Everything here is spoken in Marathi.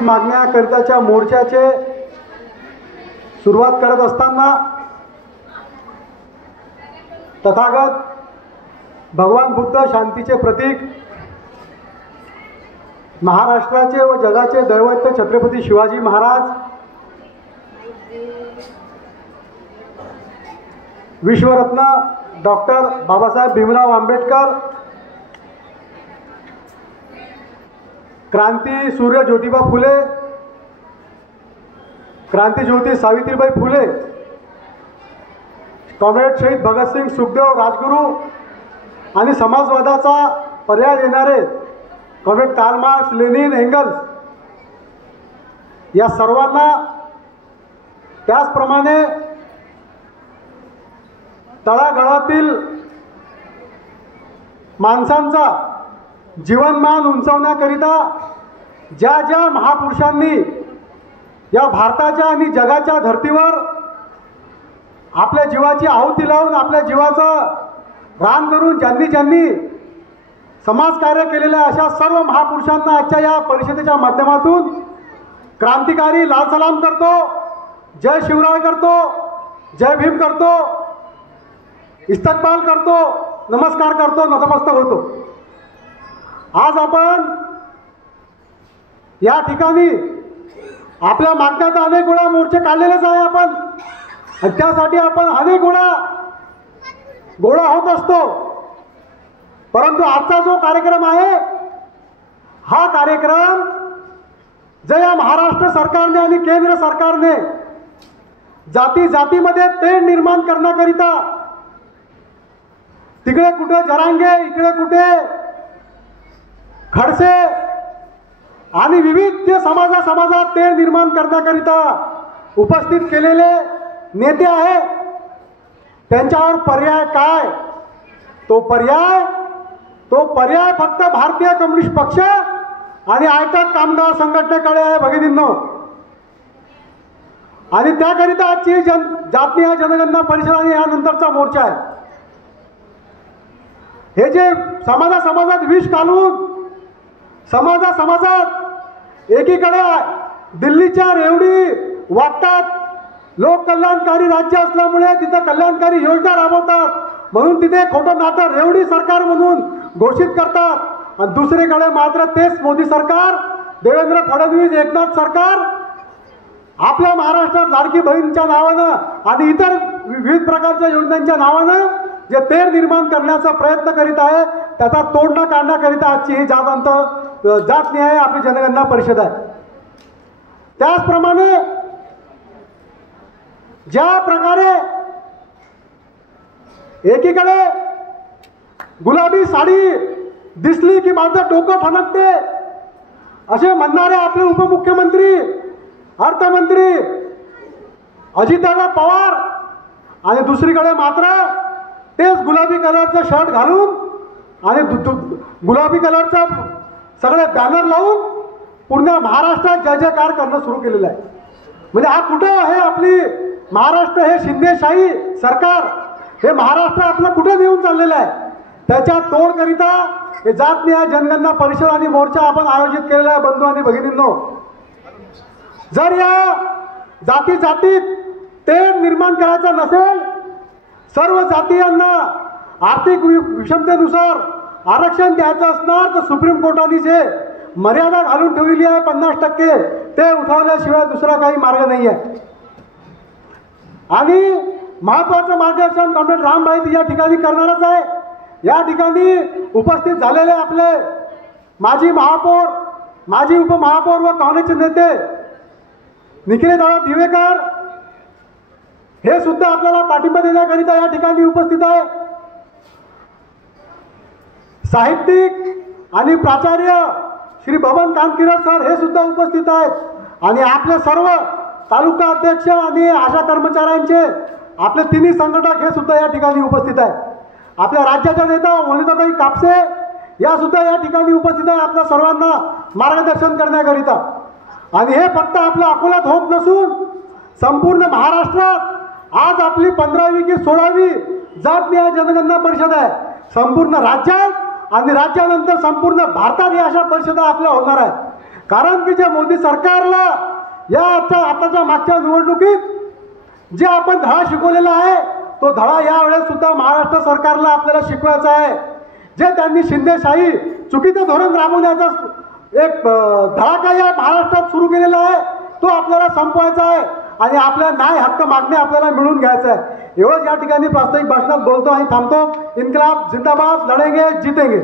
मागण्याकरिताच्या मोर्चाचे सुरुवात करत असताना तथागत भगवान बुद्ध शांतीचे प्रतीक, महाराष्ट्राचे व जगाचे दैवत छत्रपती शिवाजी महाराज, विश्वरत्न डॉक्टर बाबासाहेब भीमराव आंबेडकर, क्रांती सूर्य ज्योतिबा फुले, क्रांतीज्योती सावित्रीबाई फुले, कॉम्रेड शहीद भगतसिंग सुखदेव राजगुरू आणि समाजवादाचा पर्याय देणारे comrade Karl Marx, Lenin, angles या सर्वांना, त्याचप्रमाणे तळागाळातील माणसांचा जीवनमान उंचावण्याकरिता ज्या ज्या महापुरुषांनी या भारताच्या आणि जगाच्या धर्तीवर आपल्या जीवाची आहुती लावून आपल्या जीवाचं रान करून ज्यांनी समाजकार्य केलेल्या अशा सर्व महापुरुषांना आजच्या या परिषदेच्या माध्यमातून क्रांतिकारी लाल सलाम करतो, जय शिवराय करतो, जय भीम करतो, इस्तकबाल करतो, नमस्कार करतो, नतमस्तक होतो। आज आपण या ठिकाणी आपल्या मागण्यात अनेक वेळा मोर्चे काढलेलेच आहे आपण, आणि त्यासाठी आपण अनेक वेळा गोळा होत असतो। परंतु आजचा जो कार्यक्रम आहे हा कार्यक्रम जो या महाराष्ट्र सरकारने आणि केंद्र सरकारने जाती जातीमध्ये तेढ निर्माण करण्याकरिता तिकडे कुठे जरांगे, इकडे कुठे खडसे आणि विविध समाजात तेढ निर्माण करण्याकरिता उपस्थित केलेले नेते आहेत, त्यांच्यावर पर्याय काय? तो पर्याय फक्त भारतीय कम्युनिस्ट पक्ष आणि आयटक कामगार संघटनेकडे आहे भगिनींनो। आणि त्याकरिता आजची जातीय जनगणना परिषद आणि यानंतरचा मोर्चा आहे। हे जे समाजात विष घालून समाजात एकीकडे दिल्लीच्या रेवडी वाटतात, लोक कल्याणकारी राज्य असल्यामुळे तिथे कल्याणकारी योजना राबवतात म्हणून तिथे खोटं नातं रेवडी सरकार म्हणून घोषित करतात, आणि दुसरीकडे मात्र तेच मोदी सरकार, देवेंद्र फडणवीस, एकनाथ सरकार आपल्या महाराष्ट्रात लाडकी बहीणच्या नावानं आणि इतर विविध प्रकारच्या योजनांच्या नावानं जे तेढ निर्माण करण्याचा प्रयत्न करीत आहे त्याचा तोडगा काढण्याकरिता आजची ही जातनिहाय आपली जनगणना परिषद आहे। त्याचप्रमाणे ज्या प्रकारे एकीकडे गुलाबी साडी दिसली की माझं डोकं ठणकते असे म्हणणारे आपले उपमुख्यमंत्री, अर्थमंत्री अजितदादा पवार, आणि दुसरीकडे मात्र तेच गुलाबी कलरचं शर्ट घालून आणि गुलाबी कलरचा सगळे बॅनर लावून पूर्ण महाराष्ट्रात जय जयकार करणं सुरू केलेलं आहे। म्हणजे हा कुठं आहे आपली महाराष्ट्र, हे शिंदेशाही सरकार, हे महाराष्ट्र आपलं कुठं नेऊन चाललेलं आहे, त्याच्या तोडकरिता हे जातनिहाय जनगणना परिषद आणि मोर्चा आपण आयोजित केलेला आहे। बंधू आणि भगिनींनो, जर या जातीत तेढ निर्माण करायचं नसेल, सर्व जातीयांना आर्थिक विषमतेनुसार आरक्षण द्यायचं असणार तर सुप्रीम कोर्टाने जे मर्यादा घालून ठेवलेली आहे 50%, ते उठवल्याशिवाय दुसरा काही मार्ग नाही आहे। आणि महत्वाचं मार्गदर्शन कॉम्रेड रामभाई या ठिकाणी करणारच आहे। या ठिकाणी उपस्थित झालेले आपले माजी महापौर, माजी उपमहापौर व काँग्रेसचे नेते निखिलदादा दिवेकर हे सुद्धा आपल्याला पाठिंबा देण्याकरिता या ठिकाणी उपस्थित आहे। साहित्यिक आणि प्राचार्य श्री बबन कानकिरड सर हे सुद्धा उपस्थित आहेत, आणि आपले सर्व तालुका अध्यक्ष आणि आशा कर्मचाऱ्यांचे आपले तिन्ही संघटक हे सुद्धा या ठिकाणी उपस्थित आहेत। आपल्या राज्याच्या नेता वनिताताई कापसे या सुद्धा या ठिकाणी उपस्थित आहे आपल्या सर्वांना मार्गदर्शन करण्याकरिता। आणि हे फक्त आपल्या अकोल्यात होत नसून संपूर्ण महाराष्ट्रात आज आपली 15वी की 16वी जातनिहाय जनगणना परिषद आहे। संपूर्ण राज्यात आणि राज्यानंतर संपूर्ण भारतात या अशा परिषदा आपल्या होणार आहेत। कारण की जे मोदी सरकारला या आताच्या मागच्या निवडणुकीत जे आपण धडा शिकवलेला आहे तो धडा यावेळेस सुद्धा महाराष्ट्र सरकारला आपल्याला शिकवायचा आहे. जे त्यांनी शिंदेशाही चुकीचं धोरण राबवण्याचा एक धडाका या महाराष्ट्रात सुरू केलेला आहे तो आपल्याला संपवायचा आहे आणि आपल्या न्याय हक्क मागणे आपल्याला मिळवून घ्यायचं आहे. एवढंच या ठिकाणी प्रास्ताविक भाषणात बोलतो आणि थांबतो. इन्कलाब जिंदाबाद, लढेंगे जीतेंगे.